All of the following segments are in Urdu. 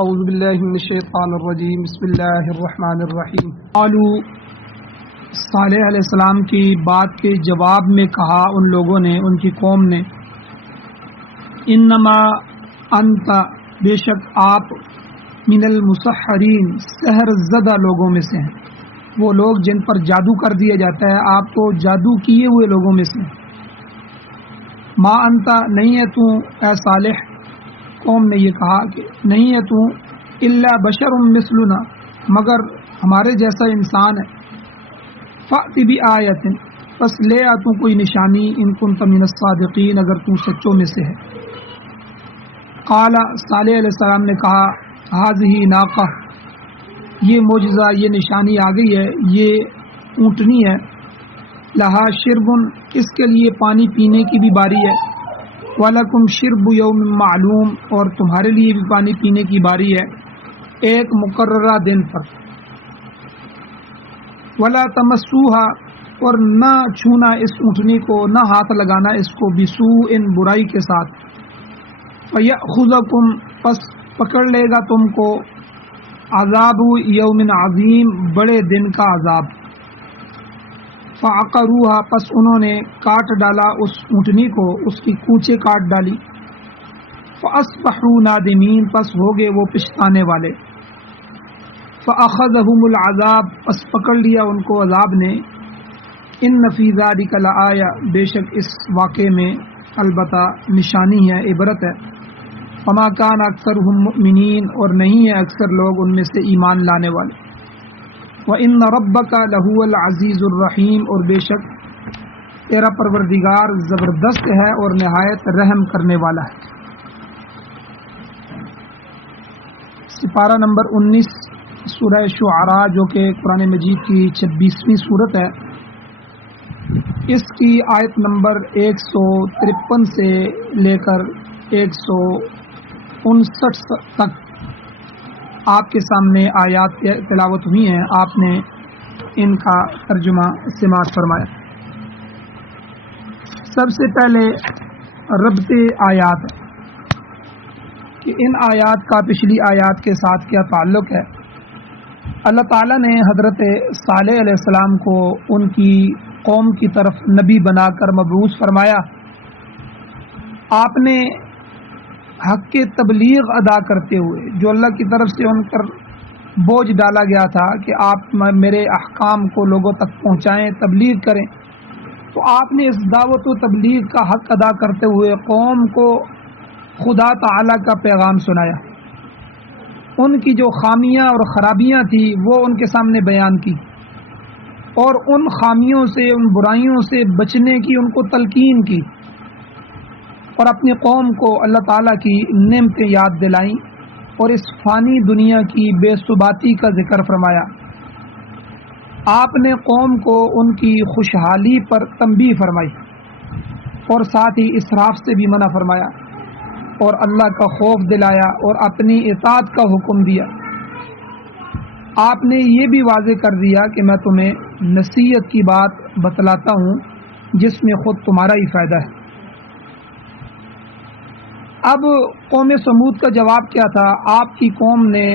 اعوذ باللہ من الشیطان الرجیم بسم اللہ الرحمن الرحیم قالوا صالح علیہ السلام کی بات کے جواب میں کہا ان لوگوں نے، ان کی قوم نے، انما انت، بے شک آپ، من المسحرین، سحر زدہ لوگوں میں سے ہیں، وہ لوگ جن پر جادو کر دیا جاتا ہے، آپ تو جادو کیے ہوئے لوگوں میں سے ہیں۔ ما انت، نہیں ہے تو اے صالح، قوم نے یہ کہا کہ نہیں ہے تو، الا بشر مثلنا، مگر ہمارے جیسا انسان ہے، فأت بآیۃ، پس لے آ تو کوئی نشانی، ان کنت من الصادقین، اگر تو سچوں میں سے ہے۔ قال، صالح علیہ السلام نے کہا، ھذہ ناقہ، یہ معجزہ، یہ نشانی آ گئی ہے، یہ اونٹنی ہے، لہا شرب، اس کے لیے پانی پینے کی بھی باری ہے، وَلَكُمْ شِرْبُ يَوْمٍ معلوم، اور تمہارے لیے بھی پانی پینے کی باری ہے ایک مقررہ دن پر۔ وَلَا تَمَسُّوهَا، اور نہ چھونا اس اونٹنی کو، نہ ہاتھ لگانا اس کو، بِسُوءٍ، برائی کے ساتھ، فَيَأْخُذَكُمْ، پس پکڑ لے گا تم کو، عذاب یوم عظیم، بڑے دن کا عذاب۔ فَعَقَرُوهَا، پس انہوں نے کاٹ ڈالا اس اونٹنی کو، اس کی کونچیں کاٹ ڈالی۔ فَأَصْبَحُوا نَادِمِينَ، پس ہو گئے وہ پچھتانے والے۔ فَأَخَذَهُمُ الْعَذَابُ، پس پکڑ لیا ان کو عذاب نے۔ إِنَّ فِي ذَلِكَ لَآیَةً، بے شک اس واقعے میں البتہ نشانی ہے، عبرت ہے۔ وَمَا كَانَ أَكْثَرُهُم مُؤْمِنِينَ، اور نہیں ہے اکثر لوگ ان میں سے ایمان لانے والے۔ وَإِنَّ رَبَّكَ لَهُوَ الْعَزِيزُ الرَّحِيمُ، اور بے شک تیرا پروردگار زبردست ہے اور نہایت رحم کرنے والا ہے۔ سپارہ نمبر 19 سورہ شعراء، جو کہ قرآن مجید کی 26ویں صورت ہے، اس کی آیت نمبر 153 سے لے کر 159 تک آپ کے سامنے آیات تلاوت ہوئی ہیں، آپ نے ان کا ترجمہ سماعت فرمایا۔ سب سے پہلے ربط آیات، کہ ان آیات کا پچھلی آیات کے ساتھ کیا تعلق ہے۔ اللہ تعالیٰ نے حضرت صالح علیہ السلام کو ان کی قوم کی طرف نبی بنا کر مبعوث فرمایا۔ آپ نے حق کے تبلیغ ادا کرتے ہوئے، جو اللہ کی طرف سے ان پر بوجھ ڈالا گیا تھا کہ آپ میرے احکام کو لوگوں تک پہنچائیں، تبلیغ کریں، تو آپ نے اس دعوت و تبلیغ کا حق ادا کرتے ہوئے قوم کو خدا تعالیٰ کا پیغام سنایا۔ ان کی جو خامیاں اور خرابیاں تھیں وہ ان کے سامنے بیان کی، اور ان خامیوں سے، ان برائیوں سے بچنے کی ان کو تلقین کی، اور اپنی قوم کو اللہ تعالیٰ کی نعمتیں یاد دلائیں، اور اس فانی دنیا کی بے ثباتی کا ذکر فرمایا۔ آپ نے قوم کو ان کی خوشحالی پر تنبیہ فرمائی، اور ساتھ ہی اسراف سے بھی منع فرمایا، اور اللہ کا خوف دلایا، اور اپنی اطاعت کا حکم دیا۔ آپ نے یہ بھی واضح کر دیا کہ میں تمہیں نصیحت کی بات بتلاتا ہوں جس میں خود تمہارا ہی فائدہ ہے۔ اب قوم سمود کا جواب کیا تھا؟ آپ کی قوم نے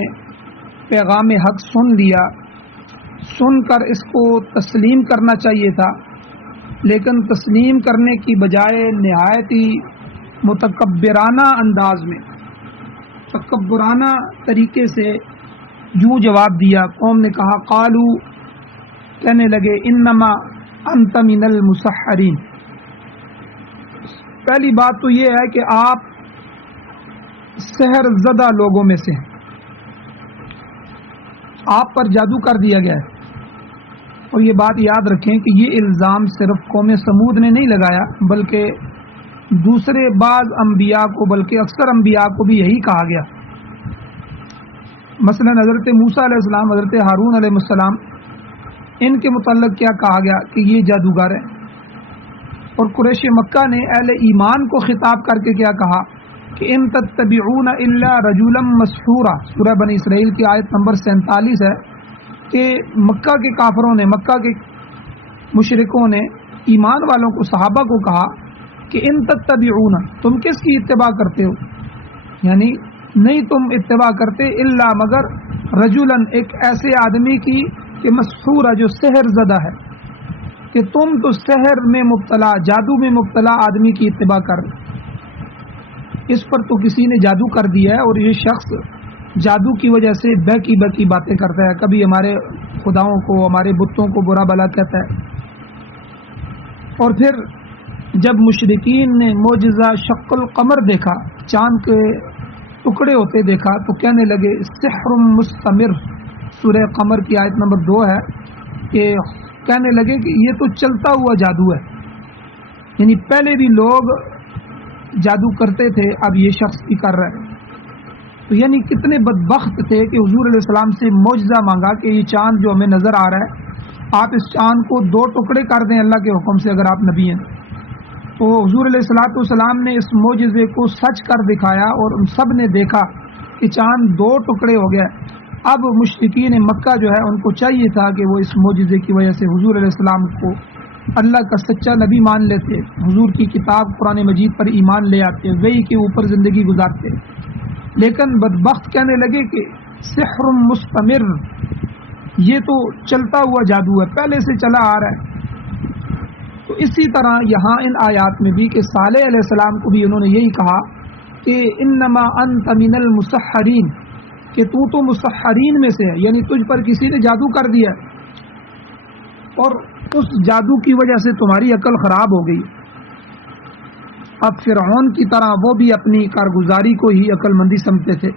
پیغام حق سن لیا، سن کر اس کو تسلیم کرنا چاہیے تھا، لیکن تسلیم کرنے کی بجائے نہایت ہی متکبرانہ انداز میں، تکبرانہ طریقے سے یوں جواب دیا۔ قوم نے کہا، قالو، کہنے لگے، انما انت من المسحرین، پہلی بات تو یہ ہے کہ آپ سحر زدہ لوگوں میں سے ہیں، آپ پر جادو کر دیا گیا ہے۔ اور یہ بات یاد رکھیں کہ یہ الزام صرف قوم سمود نے نہیں لگایا، بلکہ دوسرے بعض انبیاء کو، بلکہ اکثر انبیاء کو بھی یہی کہا گیا۔ مثلا حضرت موسیٰ علیہ السلام، حضرت ہارون علیہ السلام، ان کے متعلق کیا کہا گیا کہ یہ جادوگر ہیں۔ اور قریش مکہ نے اہل ایمان کو خطاب کر کے کیا کہا کہ ان تتبعون الا رجلا مسحورا، سورہ بنی اسرائیل کی آیت نمبر 47 ہے، کہ مکہ کے کافروں نے، مکہ کے مشرکوں نے ایمان والوں کو، صحابہ کو کہا کہ ان تتبعون، تم کس کی اتباع کرتے ہو؟ یعنی نہیں تم اتباع کرتے الا مگر رجلن ایک ایسے آدمی کی کہ مسحورہ جو سحر زدہ ہے، کہ تم تو سحر میں مبتلا، جادو میں مبتلا آدمی کی اتباع کر، اس پر تو کسی نے جادو کر دیا ہے اور یہ شخص جادو کی وجہ سے بہکی بہکی باتیں کرتا ہے، کبھی ہمارے خداؤں کو، ہمارے بتوں کو برا بھلا کہتا ہے۔ اور پھر جب مشرکین نے معجزہ شق القمر دیکھا، چاند کے ٹکڑے ہوتے دیکھا، تو کہنے لگے سحر مستمر، سورہ قمر کی آیت نمبر 2 ہے، کہ کہنے لگے کہ یہ تو چلتا ہوا جادو ہے، یعنی پہلے بھی لوگ جادو کرتے تھے، اب یہ شخص بھی کر رہا ہے۔ تو یعنی کتنے بدبخت تھے کہ حضور علیہ السلام سے معجزہ مانگا کہ یہ چاند جو ہمیں نظر آ رہا ہے، آپ اس چاند کو 2 ٹکڑے کر دیں اللہ کے حکم سے، اگر آپ نبی ہیں۔ تو حضور علیہ السلام نے اس معجزے کو سچ کر دکھایا اور ان سب نے دیکھا کہ چاند 2 ٹکڑے ہو گیا۔ اب مشرکین مکہ جو ہے ان کو چاہیے تھا کہ وہ اس معجزے کی وجہ سے حضور علیہ السلام کو اللہ کا سچا نبی مان لیتے، حضور کی کتاب قرآن مجید پر ایمان لے آتے، وحی کے اوپر زندگی گزارتے، لیکن بدبخت کہنے لگے کہ سحر مستمر، یہ تو چلتا ہوا جادو ہے، پہلے سے چلا آ رہا ہے۔ تو اسی طرح یہاں ان آیات میں بھی کہ صالح علیہ السلام کو بھی انہوں نے یہی کہا کہ انما انت من المسحرین، کہ تو مسحرین میں سے ہے، یعنی تجھ پر کسی نے جادو کر دیا اور اس جادو کی وجہ سے تمہاری عقل خراب ہو گئی۔ اب فرعون کی طرح وہ بھی اپنی کارگزاری کو ہی عقل مندی سمجھتے تھے۔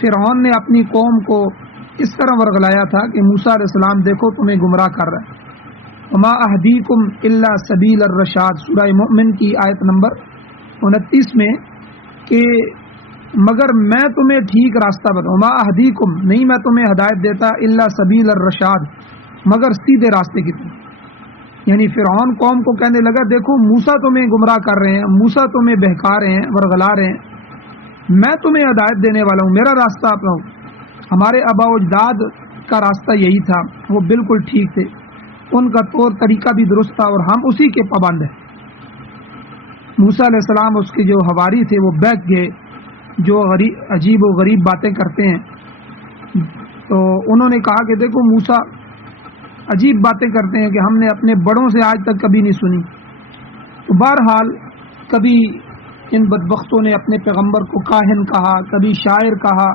فرعون نے اپنی قوم کو اس طرح ورغلایا تھا کہ موسیٰ علیہ السلام دیکھو تمہیں گمراہ کر رہا ہے، وما اہدیکم الا سبیل الرشاد، سورہ مومن کی آیت نمبر 29 میں، کہ مگر میں تمہیں ٹھیک راستہ بتاؤں، وما اہدیکم، نہیں میں تمہیں ہدایت دیتا، الا سبیل الرشاد، مگر سیدھے راستے کی طرف۔ یعنی فرعون قوم کو کہنے لگا دیکھو موسیٰ تمہیں گمراہ کر رہے ہیں، موسیٰ تمہیں بہکا رہے ہیں، ورغلا رہے ہیں، میں تمہیں ہدایت دینے والا ہوں، میرا راستہ اپناؤ۔ ہمارے آباء و اجداد کا راستہ یہی تھا، وہ بالکل ٹھیک تھے، ان کا طور طریقہ بھی درست تھا اور ہم اسی کے پابند ہیں۔ موسیٰ علیہ السلام اس کے جو حواری تھے وہ بہک گئے، جو عجیب و غریب باتیں کرتے ہیں، تو انہوں نے کہا کہ دیکھو موسیٰ عجیب باتیں کرتے ہیں کہ ہم نے اپنے بڑوں سے آج تک کبھی نہیں سنی۔ تو بہرحال کبھی ان بدبختوں نے اپنے پیغمبر کو کاہن کہا، کبھی شاعر کہا،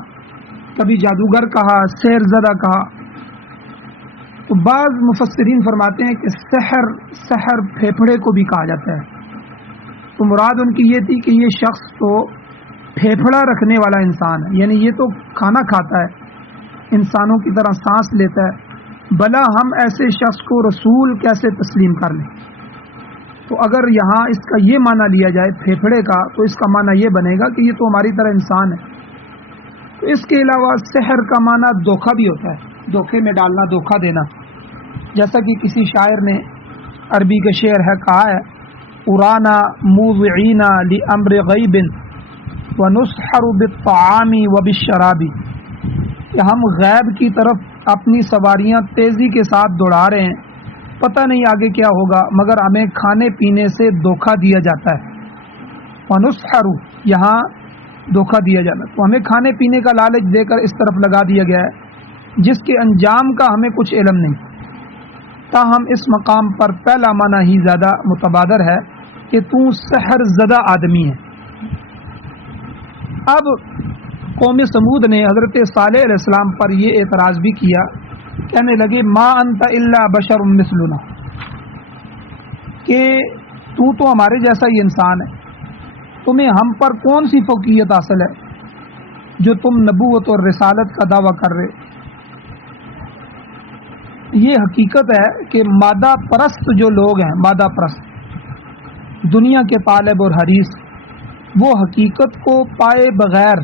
کبھی جادوگر کہا، سحر زدہ کہا۔ تو بعض مفسرین فرماتے ہیں کہ سحر پھیپھڑے کو بھی کہا جاتا ہے، تو مراد ان کی یہ تھی کہ یہ شخص تو پھیپھڑا رکھنے والا انسان ہے، یعنی یہ تو کھانا کھاتا ہے، انسانوں کی طرح سانس لیتا ہے، بھلا ہم ایسے شخص کو رسول کیسے تسلیم کر لیں۔ تو اگر یہاں اس کا یہ معنی لیا جائے پھیپھڑے کا، تو اس کا معنی یہ بنے گا کہ یہ تو ہماری طرح انسان ہے۔ تو اس کے علاوہ سحر کا معنی دھوکہ بھی ہوتا ہے، دھوکے میں ڈالنا، دھوکہ دینا، جیسا کہ کسی شاعر نے عربی کا شعر ہے کہا ہے، ارانا موضعینا لامر غیب ونسحر بالطعام وبالشراب، کہ ہم غیب کی طرف اپنی سواریاں تیزی کے ساتھ دوڑا رہے ہیں، پتہ نہیں آگے کیا ہوگا، مگر ہمیں کھانے پینے سے دھوکہ دیا جاتا ہے۔ ونسحر، یہاں دھوکہ دیا جاتا ہے، تو ہمیں کھانے پینے کا لالچ دے کر اس طرف لگا دیا گیا ہے جس کے انجام کا ہمیں کچھ علم نہیں۔ تاہم اس مقام پر پہلا معنی ہی زیادہ متبادر ہے کہ تو سحر زدہ آدمی ہے۔ اب قوم سمود نے حضرت صالح علیہ السلام پر یہ اعتراض بھی کیا، کہنے لگے ما انت الا بشر مثلنا، کہ تو ہمارے جیسا ہی انسان ہے، تمہیں ہم پر کون سی فوقیت حاصل ہے جو تم نبوت اور رسالت کا دعویٰ کر رہے۔ یہ حقیقت ہے کہ مادہ پرست جو لوگ ہیں، مادہ پرست، دنیا کے طالب اور حریص، وہ حقیقت کو پائے بغیر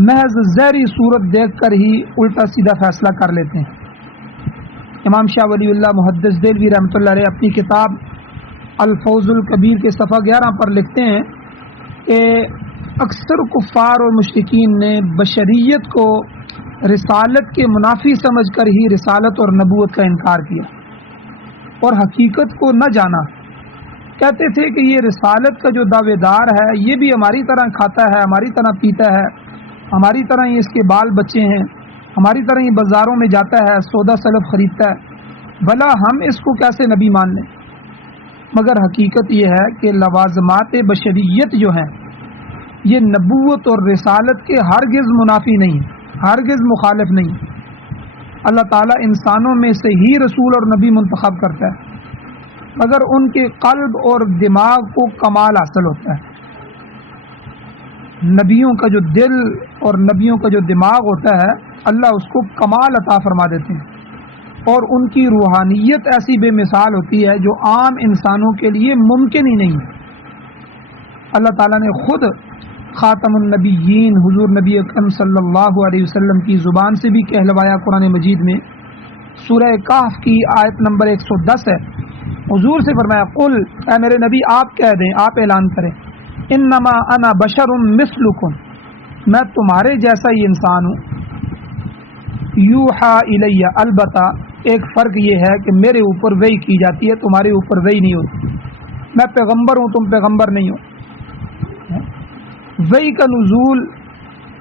محض ظاہری صورت دیکھ کر ہی الٹا سیدھا فیصلہ کر لیتے ہیں۔ امام شاہ ولی اللہ محدث دہلوی رحمۃ اللہ علیہ اپنی کتاب الفوز الکبیر کے صفحہ 11 پر لکھتے ہیں کہ اکثر کفار اور مشرکین نے بشریت کو رسالت کے منافی سمجھ کر ہی رسالت اور نبوت کا انکار کیا اور حقیقت کو نہ جانا۔ کہتے تھے کہ یہ رسالت کا جو دعوے دار ہے یہ بھی ہماری طرح کھاتا ہے، ہماری طرح پیتا ہے، ہماری طرح ہی اس کے بال بچے ہیں، ہماری طرح ہی بازاروں میں جاتا ہے، سودا سلب خریدتا ہے، بھلا ہم اس کو کیسے نبی مان لیں؟ مگر حقیقت یہ ہے کہ لوازمات بشریت جو ہیں یہ نبوت اور رسالت کے ہرگز منافی نہیں، ہرگز مخالف نہیں۔ اللہ تعالیٰ انسانوں میں سے ہی رسول اور نبی منتخب کرتا ہے، مگر ان کے قلب اور دماغ کو کمال حاصل ہوتا ہے۔ نبیوں کا جو دل اور نبیوں کا جو دماغ ہوتا ہے اللہ اس کو کمال عطا فرما دیتے ہیں، اور ان کی روحانیت ایسی بے مثال ہوتی ہے جو عام انسانوں کے لیے ممکن ہی نہیں ہے۔ اللہ تعالیٰ نے خود خاتم النبیین حضور نبی اکرم صلی اللہ علیہ وسلم کی زبان سے بھی کہلوایا قرآن مجید میں، سورہ کہف کی آیت نمبر 110 ہے۔ حضور سے فرمایا قل، اے میرے نبی آپ کہہ دیں، آپ اعلان کریں، انما انا بشر مثلکم، میں تمہارے جیسا ہی انسان ہوں، یوحا الیہ، البتہ ایک فرق یہ ہے کہ میرے اوپر وحی کی جاتی ہے، تمہارے اوپر وحی نہیں ہوتی۔ میں پیغمبر ہوں، تم پیغمبر نہیں ہو۔ وحی کا نزول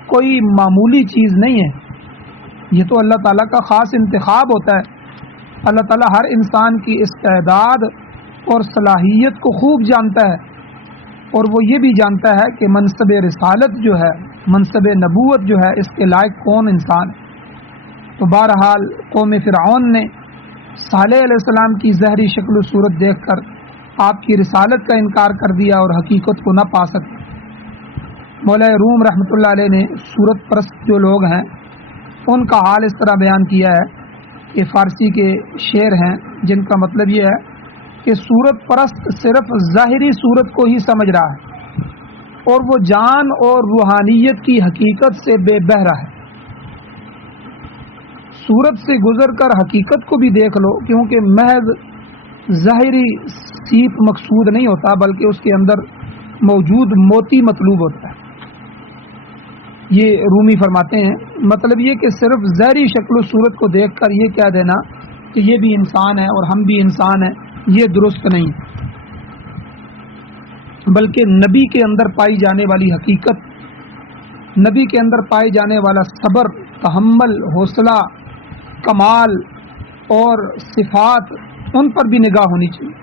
کوئی معمولی چیز نہیں ہے، یہ تو اللہ تعالیٰ کا خاص انتخاب ہوتا ہے۔ اللہ تعالیٰ ہر انسان کی استعداد اور صلاحیت کو خوب جانتا ہے، اور وہ یہ بھی جانتا ہے کہ منصب رسالت جو ہے، منصب نبوت جو ہے، اس کے لائق کون انسان ہے۔ تو بہرحال قوم فرعون نے صالح علیہ السلام کی ظاہری شکل و صورت دیکھ کر آپ کی رسالت کا انکار کر دیا اور حقیقت کو نہ پا سکے۔ مولا روم رحمۃ اللہ علیہ نے صورت پرست جو لوگ ہیں ان کا حال اس طرح بیان کیا ہے کہ فارسی کے شعر ہیں جن کا مطلب یہ ہے کہ صورت پرست صرف ظاہری صورت کو ہی سمجھ رہا ہے اور وہ جان اور روحانیت کی حقیقت سے بے بہرہ ہے۔ صورت سے گزر کر حقیقت کو بھی دیکھ لو، کیونکہ محض ظاہری سیپ مقصود نہیں ہوتا بلکہ اس کے اندر موجود موتی مطلوب ہوتا ہے۔ یہ رومی فرماتے ہیں مطلب یہ کہ صرف ظاہری شکل و صورت کو دیکھ کر یہ کہہ دینا کہ یہ بھی انسان ہے اور ہم بھی انسان ہیں، یہ درست نہیں، بلکہ نبی کے اندر پائی جانے والی حقیقت، نبی کے اندر پائے جانے والا صبر، تحمل، حوصلہ، کمال اور صفات، ان پر بھی نگاہ ہونی چاہیے۔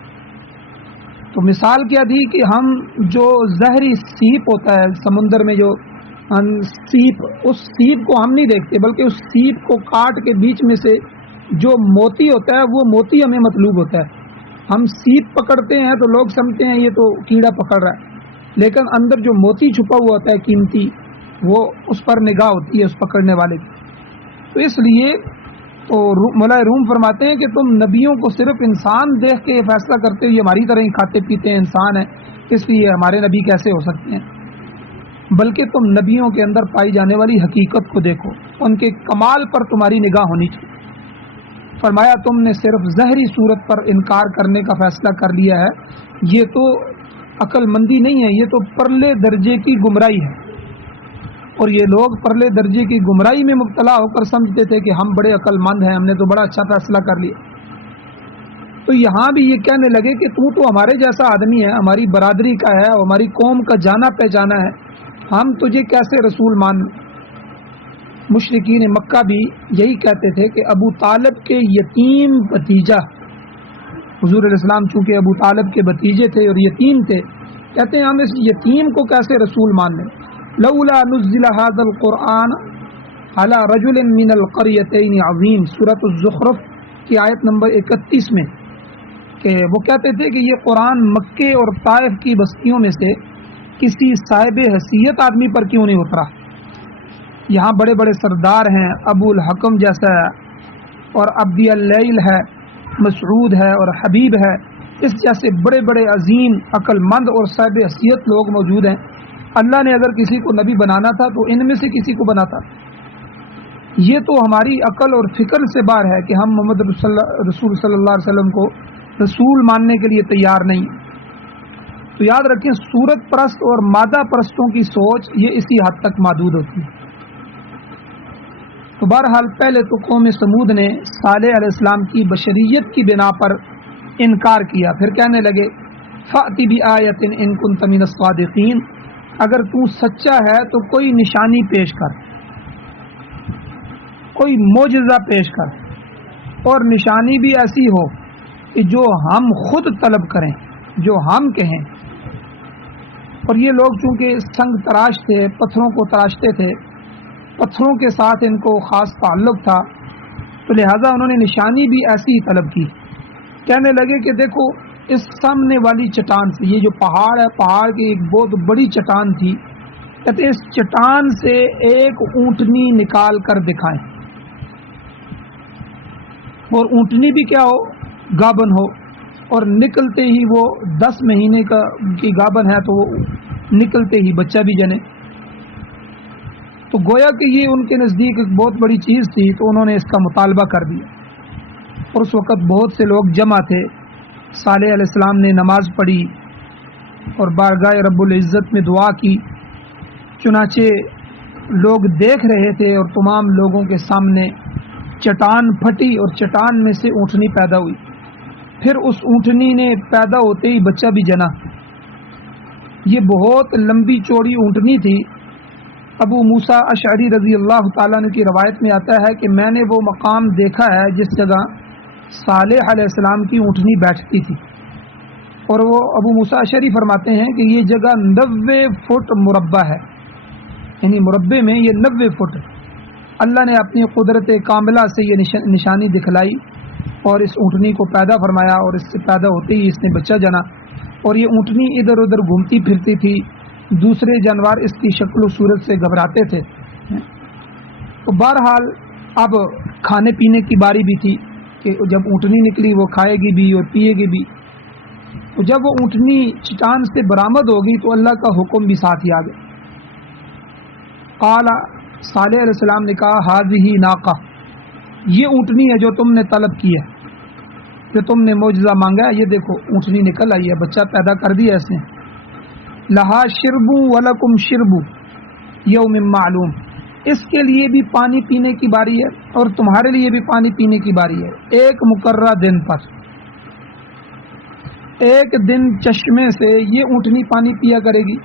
تو مثال کیا دی کہ ہم جو ظاہری سیپ ہوتا ہے سمندر میں، جو سیپ، اس سیپ کو ہم نہیں دیکھتے بلکہ اس سیپ کو کاٹ کے بیچ میں سے جو موتی ہوتا ہے وہ موتی ہمیں مطلوب ہوتا ہے۔ ہم سیپ پکڑتے ہیں تو لوگ سمجھتے ہیں یہ تو کیڑا پکڑ رہا ہے، لیکن اندر جو موتی چھپا ہوا ہوتا ہے قیمتی، وہ اس پر نگاہ ہوتی ہے اس پکڑنے والے کی۔ تو اس لیے تو مولا روم فرماتے ہیں کہ تم نبیوں کو صرف انسان دیکھ کے یہ فیصلہ کرتے ہو یہ ہماری طرح ہی کھاتے پیتے ہیں، انسان ہیں، اس لیے ہمارے نبی کیسے ہو سکتے ہیں، بلکہ تم نبیوں کے اندر پائی جانے والی حقیقت کو دیکھو، ان کے کمال پر تمہاری نگاہ ہونی چاہیے۔ فرمایا تم نے صرف ظاہری صورت پر انکار کرنے کا فیصلہ کر لیا ہے، یہ تو عقل مندی نہیں ہے، یہ تو پرلے درجے کی گمراہی ہے۔ اور یہ لوگ پرلے درجے کی گمراہی میں مبتلا ہو کر سمجھتے تھے کہ ہم بڑے عقل مند ہیں، ہم نے تو بڑا اچھا فیصلہ کر لیا۔ تو یہاں بھی یہ کہنے لگے کہ تو ہمارے جیسا آدمی ہے، ہماری برادری کا ہے اور ہماری قوم کا جانا پہچانا ہے، ہم تجھے کیسے رسول مان؟ مشرکین مکہ بھی یہی کہتے تھے کہ ابو طالب کے یتیم بھتیجا، حضور علیہ السلام چونکہ ابو طالب کے بھتیجے تھے اور یتیم تھے، کہتے ہیں ہم اس یتیم کو کیسے رسول مان لیں؟ لولا نزل هذا القرآن على رجل من القريتين عظیم، سورۃ الزخرف کی آیت نمبر 31 میں، کہ وہ کہتے تھے کہ یہ قرآن مکے اور طائف کی بستیوں میں سے کسی صاحب حیثیت آدمی پر کیوں نہیں اترا؟ یہاں بڑے بڑے سردار ہیں، ابو الحکم جیسا ہے اور عبد اللیل ہے، مسعود ہے اور حبیب ہے، اس جیسے بڑے بڑے عظیم عقل مند اور صاحب حیثیت لوگ موجود ہیں۔ اللہ نے اگر کسی کو نبی بنانا تھا تو ان میں سے کسی کو بناتا۔ یہ تو ہماری عقل اور فکر سے باہر ہے کہ ہم محمد رسول صلی اللہ علیہ وسلم کو رسول ماننے کے لیے تیار نہیں۔ تو یاد رکھیں صورت پرست اور مادہ پرستوں کی سوچ یہ اسی حد تک محدود ہوتی ہے۔ تو بہرحال پہلے تو قوم سمود نے صالح علیہ السلام کی بشریت کی بنا پر انکار کیا، پھر کہنے لگے فَأْتِ بِآیَةٍ إِن كُنتَ مِنَ الصَّادِقِينَ، اگر تو سچا ہے تو کوئی نشانی پیش کر، کوئی معجزہ پیش کر، اور نشانی بھی ایسی ہو کہ جو ہم خود طلب کریں، جو ہم کہیں۔ اور یہ لوگ چونکہ سنگ تراش تھے، پتھروں کو تراشتے تھے، پتھروں کے ساتھ ان کو خاص تعلق تھا، تو لہٰذا انہوں نے نشانی بھی ایسی ہی طلب کی۔ کہنے لگے کہ دیکھو اس سامنے والی چٹان سے، یہ جو پہاڑ ہے، پہاڑ کی ایک بہت بڑی چٹان تھی، کہتے اس چٹان سے ایک اونٹنی نکال کر دکھائیں، اور اونٹنی بھی کیا ہو، گابن ہو، اور نکلتے ہی وہ 10 مہینے کی گابن ہے تو وہ نکلتے ہی بچہ بھی جنے۔ تو گویا کہ یہ ان کے نزدیک ایک بہت بڑی چیز تھی، تو انہوں نے اس کا مطالبہ کر دیا۔ اور اس وقت بہت سے لوگ جمع تھے۔ صالح علیہ السلام نے نماز پڑھی اور بارگاہ رب العزت میں دعا کی، چنانچہ لوگ دیکھ رہے تھے اور تمام لوگوں کے سامنے چٹان پھٹی اور چٹان میں سے اونٹنی پیدا ہوئی۔ پھر اس اونٹنی نے پیدا ہوتے ہی بچہ بھی جنا۔ یہ بہت لمبی چوڑی اونٹنی تھی۔ ابو موسیٰ اشعری رضی اللہ تعالیٰ عنہ کی روایت میں آتا ہے کہ میں نے وہ مقام دیکھا ہے جس جگہ صالح علیہ السلام کی اونٹنی بیٹھتی تھی، اور وہ ابو موسیٰ اشعری فرماتے ہیں کہ یہ جگہ 90 فٹ مربع ہے، یعنی مربع میں یہ 90 فٹ۔ اللہ نے اپنی قدرت کاملہ سے یہ نشانی دکھلائی اور اس اونٹنی کو پیدا فرمایا، اور اس سے پیدا ہوتے ہی اس نے بچہ جنا۔ اور یہ اونٹنی ادھر ادھر گھومتی پھرتی تھی، دوسرے جانور اس کی شکل و صورت سے گھبراتے تھے۔ تو بہرحال اب کھانے پینے کی باری بھی تھی کہ جب اونٹنی نکلی وہ کھائے گی بھی اور پیے گی بھی۔ تو جب وہ اونٹنی چٹان سے برآمد ہوگی تو اللہ کا حکم بھی ساتھ ہی آ گیا۔ قال، صالح علیہ السلام نے کہا، ہذہ ناقہ، یہ اونٹنی ہے جو تم نے طلب کی ہے، جو تم نے معجزہ مانگا ہے، یہ دیکھو اونٹنی نکل آئی ہے، بچہ پیدا کر دیا اس نے۔ لہا شرب ولکم شرب یوم معلوم، اس کے لیے بھی پانی پینے کی باری ہے اور تمہارے لیے بھی پانی پینے کی باری ہے، ایک مقررہ دن پر۔ ایک دن چشمے سے یہ اونٹنی پانی پیا کرے گی،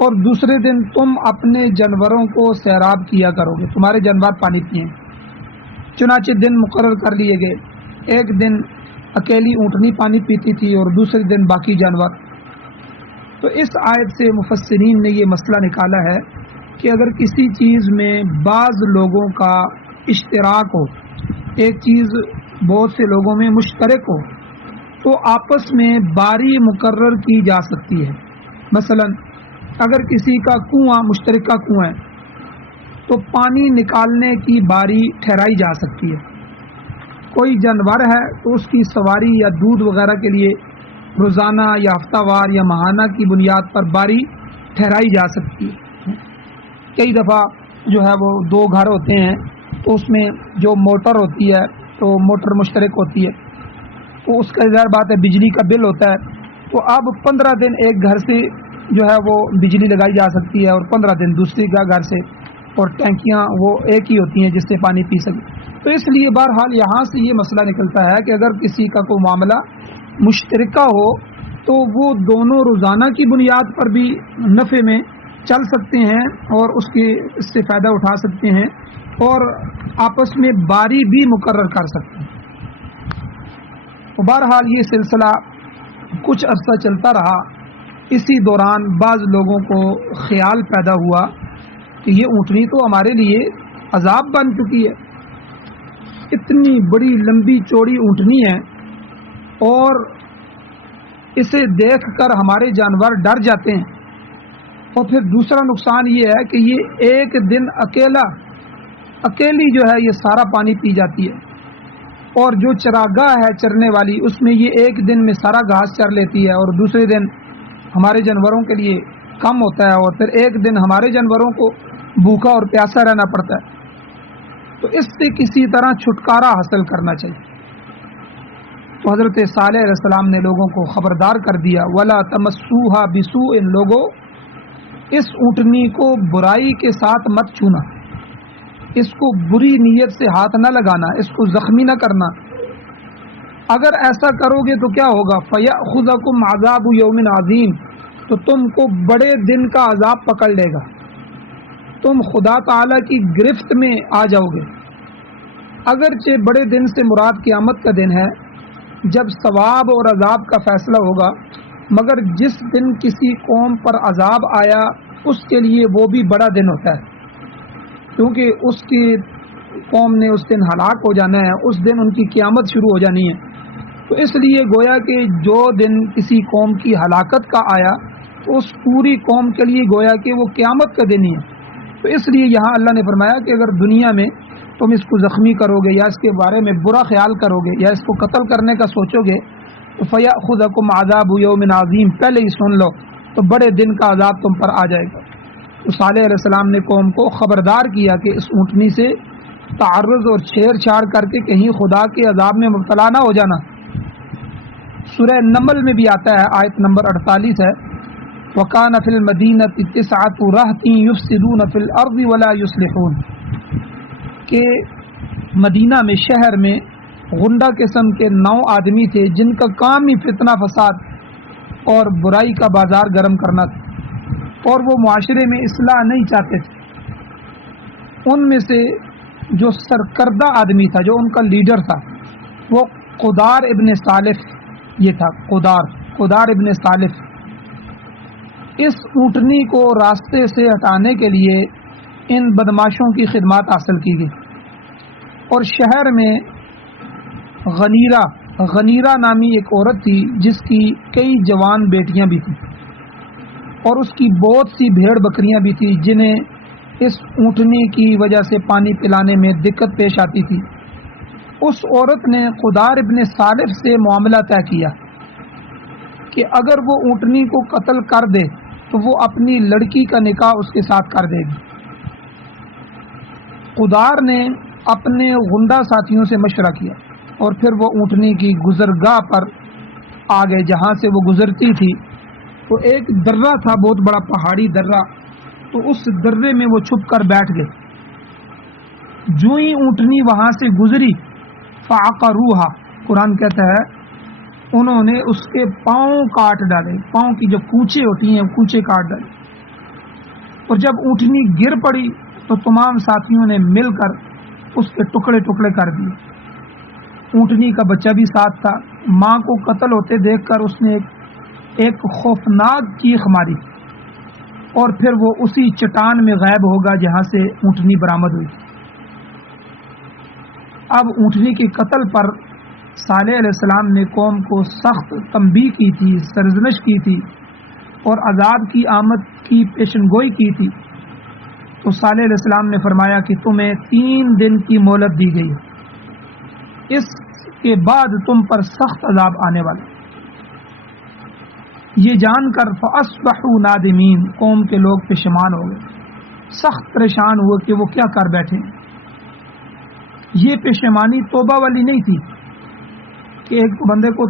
اور دوسرے دن تم اپنے جانوروں کو سیراب کیا کرو گے، تمہارے جانور پانی پئیں۔ چنانچہ دن مقرر کر لیے گئے، ایک دن اکیلی اونٹنی پانی پیتی تھی اور دوسرے دن باقی جانور۔ تو اس آیت سے مفسرین نے یہ مسئلہ نکالا ہے کہ اگر کسی چیز میں بعض لوگوں کا اشتراک ہو، ایک چیز بہت سے لوگوں میں مشترک ہو، تو آپس میں باری مقرر کی جا سکتی ہے۔ مثلا اگر کسی کا کنواں مشترکہ کنواں ہے تو پانی نکالنے کی باری ٹھہرائی جا سکتی ہے۔ کوئی جانور ہے تو اس کی سواری یا دودھ وغیرہ کے لیے روزانہ یا ہفتہ وار یا ماہانہ کی بنیاد پر باری ٹھہرائی جا سکتی ہے۔ کئی دفعہ جو ہے وہ 2 گھر ہوتے ہیں تو اس میں جو موٹر ہوتی ہے تو موٹر مشترک ہوتی ہے، تو اس کا ظاہر بات ہے بجلی کا بل ہوتا ہے، تو اب 15 دن ایک گھر سے جو ہے وہ بجلی لگائی جا سکتی ہے اور 15 دن دوسری کا گھر سے، اور ٹینکیاں وہ ایک ہی ہوتی ہیں جس سے پانی پی سکے۔ تو اس لیے بہرحال یہاں سے یہ مسئلہ نکلتا ہے کہ اگر کسی کا کوئی معاملہ مشترکہ ہو تو وہ دونوں روزانہ کی بنیاد پر بھی نفع میں چل سکتے ہیں اور اس سے فائدہ اٹھا سکتے ہیں، اور آپس میں باری بھی مقرر کر سکتے ہیں۔ تو بہرحال یہ سلسلہ کچھ عرصہ چلتا رہا۔ اسی دوران بعض لوگوں کو خیال پیدا ہوا کہ یہ اونٹنی تو ہمارے لیے عذاب بن چکی ہے، اتنی بڑی لمبی چوڑی اونٹنی ہے، اور اسے دیکھ کر ہمارے جانور ڈر جاتے ہیں۔ اور پھر دوسرا نقصان یہ ہے کہ یہ ایک دن اکیلی جو ہے یہ سارا پانی پی جاتی ہے، اور جو چراگاہ ہے چرنے والی اس میں یہ ایک دن میں سارا گھاس چر لیتی ہے، اور دوسرے دن ہمارے جانوروں کے لیے کم ہوتا ہے، اور پھر ایک دن ہمارے جانوروں کو بھوکا اور پیاسا رہنا پڑتا ہے۔ تو اس سے کسی طرح چھٹکارا حاصل کرنا چاہیے۔ تو حضرت صالح علیہ السلام نے لوگوں کو خبردار کر دیا، وَلَا تَمَسُّوهَا بِسُوءٍ، لوگوں اس اونٹنی کو برائی کے ساتھ مت چھونا، اس کو بری نیت سے ہاتھ نہ لگانا، اس کو زخمی نہ کرنا۔ اگر ایسا کرو گے تو کیا ہوگا؟ فَيَأْخُذَكُمْ عَذَابُ يَوْمٍ عَظِيمٍ، تو تم کو بڑے دن کا عذاب پکڑ لے گا، تم خدا تعالی کی گرفت میں آ جاؤ گے۔ اگرچہ بڑے دن سے مراد قیامت کا دن ہے جب ثواب اور عذاب کا فیصلہ ہوگا، مگر جس دن کسی قوم پر عذاب آیا اس کے لیے وہ بھی بڑا دن ہوتا ہے، کیونکہ اس کی قوم نے اس دن ہلاک ہو جانا ہے، اس دن ان کی قیامت شروع ہو جانی ہے۔ تو اس لیے گویا کہ جو دن کسی قوم کی ہلاکت کا آیا تو اس پوری قوم کے لیے گویا کہ وہ قیامت کا دن ہی ہے۔ تو اس لیے یہاں اللہ نے فرمایا کہ اگر دنیا میں تم اس کو زخمی کرو گے یا اس کے بارے میں برا خیال کرو گے یا اس کو قتل کرنے کا سوچو گے تو فَيَأْخُذَكُمْ عَذَابُ يَوْمٍ عَظِيمٍ، پہلے ہی سن لو تو بڑے دن کا عذاب تم پر آ جائے گا۔ تو صالح علیہ السلام نے قوم کو خبردار کیا کہ اس اونٹنی سے تعرض اور چھیڑ چھاڑ کر کے کہیں خدا کے عذاب میں مبتلا نہ ہو جانا۔ سورہ نمل میں بھی آتا ہے، آیت نمبر 48 ہے، وَكَانَ فِي الْمَدِينَةِ تِسْعَةُ رَهْطٍ يُفْسِدُونَ فِي الْأَرْضِ وَلَا يُصْلِحُونَ، کہ مدینہ میں، شہر میں غنڈہ قسم کے 9 آدمی تھے جن کا کام ہی فتنہ فساد اور برائی کا بازار گرم کرنا تھا، اور وہ معاشرے میں اصلاح نہیں چاہتے تھے۔ ان میں سے جو سرکردہ آدمی تھا، جو ان کا لیڈر تھا، وہ قدار ابن صالح یہ تھا، قدار ابن صالح۔ اس اونٹنی کو راستے سے ہٹانے کے لیے ان بدماشوں کی خدمات حاصل کی گئی، اور شہر میں غنیرہ نامی ایک عورت تھی جس کی کئی جوان بیٹیاں بھی تھیں، اور اس کی بہت سی بھیڑ بکریاں بھی تھیں جنہیں اس اونٹنی کی وجہ سے پانی پلانے میں دقت پیش آتی تھی۔ اس عورت نے قدار ابن صالح سے معاملہ طے کیا کہ اگر وہ اونٹنی کو قتل کر دے تو وہ اپنی لڑکی کا نکاح اس کے ساتھ کر دے گی۔ قدار نے اپنے غنڈہ ساتھیوں سے مشورہ کیا اور پھر وہ اونٹنی کی گزرگاہ پر آ گئے جہاں سے وہ گزرتی تھی۔ تو ایک درہ تھا، بہت بڑا پہاڑی درہ، تو اس درے میں وہ چھپ کر بیٹھ گئے۔ جو ہی اونٹنی وہاں سے گزری فَعَقَرُوهَا، قرآن کہتا ہے انہوں نے اس کے پاؤں کاٹ ڈالے، پاؤں کی جو کونچے ہوتی ہیں کونچے کاٹ ڈالے، اور جب اونٹنی گر پڑی تو تمام ساتھیوں نے مل کر اس کے ٹکڑے ٹکڑے کر دیے۔ اونٹنی کا بچہ بھی ساتھ تھا۔ ماں کو قتل ہوتے دیکھ کر اس نے ایک خوفناک چیخ ماری، اور پھر وہ اسی چٹان میں غائب ہوگا جہاں سے اونٹنی برآمد ہوئی۔ اب اونٹنی کے قتل پر صالح علیہ السلام نے قوم کو سخت تنبیہ کی تھی، سرزنش کی تھی، اور عذاب کی آمد کی پیشن گوئی کی تھی۔ تو صالح علیہ السلام نے فرمایا کہ تمہیں 3 دن کی مہلت دی گئی ہے، اس کے بعد تم پر سخت عذاب آنے والا۔ یہ جان کر فَأَصْبَحُوا نَادِمِينَ، قوم کے لوگ پشیمان ہو گئے، سخت پریشان ہوئے کہ وہ کیا کر بیٹھے۔ یہ پشیمانی توبہ والی نہیں تھی کہ ایک بندے کو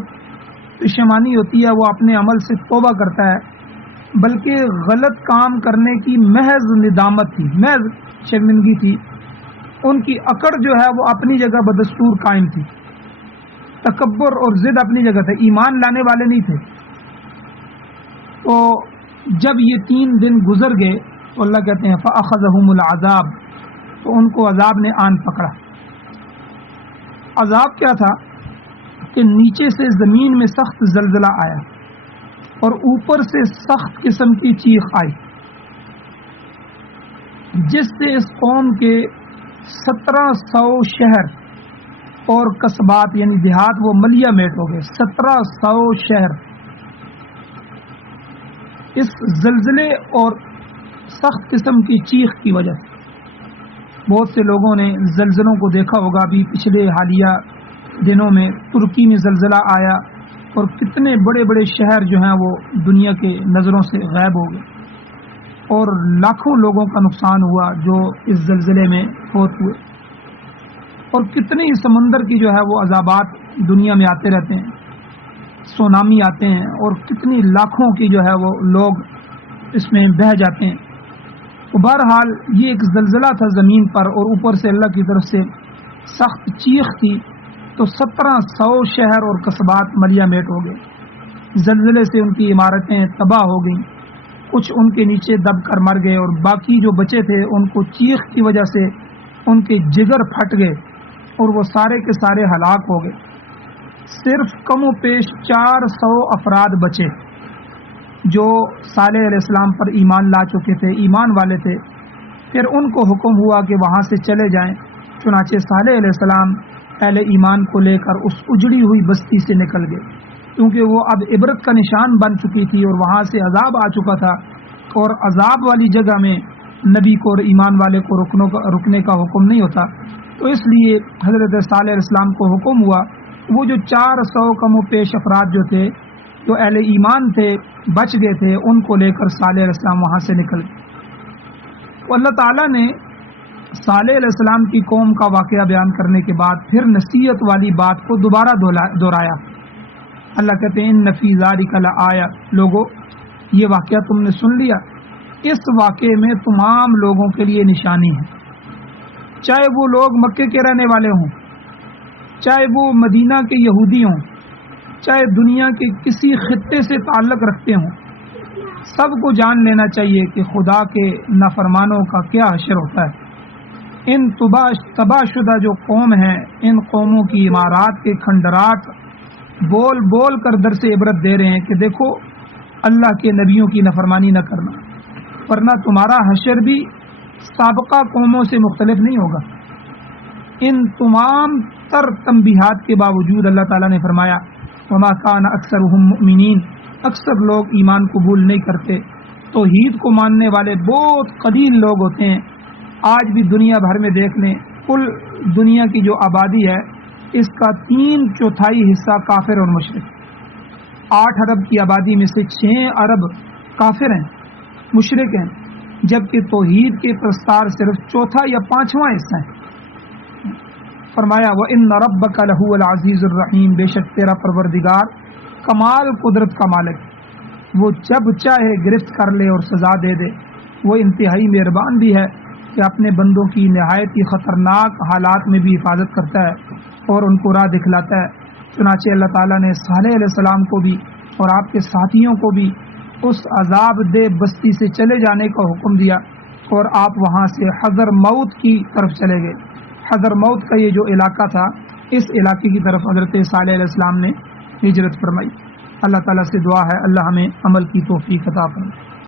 پشیمانی ہوتی ہے وہ اپنے عمل سے توبہ کرتا ہے، بلکہ غلط کام کرنے کی محض ندامت تھی، محض شرمندگی تھی۔ ان کی اکڑ جو ہے وہ اپنی جگہ بدستور قائم تھی، تکبر اور ضد اپنی جگہ تھے، ایمان لانے والے نہیں تھے۔ تو جب یہ 3 دن گزر گئے تو اللہ کہتے ہیں فَأَخَذَهُمُ الْعَذَابُ، تو ان کو عذاب نے آن پکڑا۔ عذاب کیا تھا کہ نیچے سے زمین میں سخت زلزلہ آیا اور اوپر سے سخت قسم کی چیخ آئی، جس سے اس قوم کے 1700 شہر اور قصبات یعنی دیہات وہ ملیہ میٹ ہو گئے۔ 1700 شہر اس زلزلے اور سخت قسم کی چیخ کی وجہ سے۔ بہت سے لوگوں نے زلزلوں کو دیکھا ہوگا، بھی پچھلے حالیہ دنوں میں ترکی میں زلزلہ آیا اور کتنے بڑے بڑے شہر جو ہیں وہ دنیا کے نظروں سے غائب ہو گئے، اور لاکھوں لوگوں کا نقصان ہوا جو اس زلزلے میں فوت ہوئے، اور کتنے ہی سمندر کی جو ہے وہ عذابات دنیا میں آتے رہتے ہیں، سونامی آتے ہیں، اور کتنی لاکھوں کی جو ہے وہ لوگ اس میں بہہ جاتے ہیں۔ تو بہرحال یہ ایک زلزلہ تھا زمین پر، اور اوپر سے اللہ کی طرف سے سخت چیخ تھی، تو 1700 شہر اور قصبات ملیہ میٹ ہو گئے۔ زلزلے سے ان کی عمارتیں تباہ ہو گئیں، کچھ ان کے نیچے دب کر مر گئے، اور باقی جو بچے تھے ان کو چیخ کی وجہ سے ان کے جگر پھٹ گئے اور وہ سارے کے سارے ہلاک ہو گئے۔ صرف کم و بیش 400 افراد بچے جو صالح علیہ السلام پر ایمان لا چکے تھے، ایمان والے تھے۔ پھر ان کو حکم ہوا کہ وہاں سے چلے جائیں، چنانچہ صالح علیہ السلام اہل ایمان کو لے کر اس اجڑی ہوئی بستی سے نکل گئے، کیونکہ وہ اب عبرت کا نشان بن چکی تھی اور وہاں سے عذاب آ چکا تھا، اور عذاب والی جگہ میں نبی کو اور ایمان والے کو رکنے کا حکم نہیں ہوتا۔ تو اس لیے حضرت صالح علیہ السلام کو حکم ہوا، وہ جو 400 کم و پیش افراد جو تھے، جو اہل ایمان تھے، بچ گئے تھے، ان کو لے کر صالح علیہ السلام وہاں سے نکل گئے۔ تو اللہ تعالیٰ نے صالح علیہ السلام کی قوم کا واقعہ بیان کرنے کے بعد پھر نصیحت والی بات کو دوبارہ دہرایا۔ اللہ کہتے ہیں ان فی ذالک لآیہ، لوگو یہ واقعہ تم نے سن لیا، اس واقعے میں تمام لوگوں کے لیے نشانی ہے، چاہے وہ لوگ مکے کے رہنے والے ہوں، چاہے وہ مدینہ کے یہودی ہوں، چاہے دنیا کے کسی خطے سے تعلق رکھتے ہوں، سب کو جان لینا چاہیے کہ خدا کے نافرمانوں کا کیا حشر ہوتا ہے۔ ان تباہ شدہ جو قوم ہیں، ان قوموں کی عمارات کے کھنڈرات بول بول کر درس عبرت دے رہے ہیں کہ دیکھو اللہ کے نبیوں کی نافرمانی نہ کرنا، ورنہ تمہارا حشر بھی سابقہ قوموں سے مختلف نہیں ہوگا۔ ان تمام تر تنبیہات کے باوجود اللہ تعالیٰ نے فرمایا وما کان اکثرهم مؤمنین، اکثر لوگ ایمان قبول نہیں کرتے، توحید کو ماننے والے بہت قلیل لوگ ہوتے ہیں۔ آج بھی دنیا بھر میں دیکھ لیں، کل دنیا کی جو آبادی ہے اس کا 3/4 حصہ کافر اور مشرک، 8 ارب کی آبادی میں سے 6 ارب کافر ہیں، مشرک ہیں، جبکہ توحید کے پرستار صرف 4 یا 5واں حصہ ہیں۔ فرمایا وَإِنَّ رَبَّكَ لَهُوَ الْعَزِيزُ الرَّحِيمُ، بے شک تیرا پروردگار کمال قدرت کا مالک، وہ جب چاہے گرفت کر لے اور سزا دے دے، وہ انتہائی مہربان بھی ہے کہ اپنے بندوں کی نہایت ہی خطرناک حالات میں بھی حفاظت کرتا ہے اور ان کو راہ دکھلاتا ہے۔ چنانچہ اللہ تعالیٰ نے صالح علیہ السلام کو بھی اور آپ کے ساتھیوں کو بھی اس عذاب دہ بستی سے چلے جانے کا حکم دیا، اور آپ وہاں سے حضر موت کی طرف چلے گئے۔ حضر موت کا یہ جو علاقہ تھا، اس علاقے کی طرف حضرت صالح علیہ السلام نے ہجرت فرمائی۔ اللہ تعالیٰ سے دعا ہے اللہ ہمیں عمل کی توفیق عطا فرمائے۔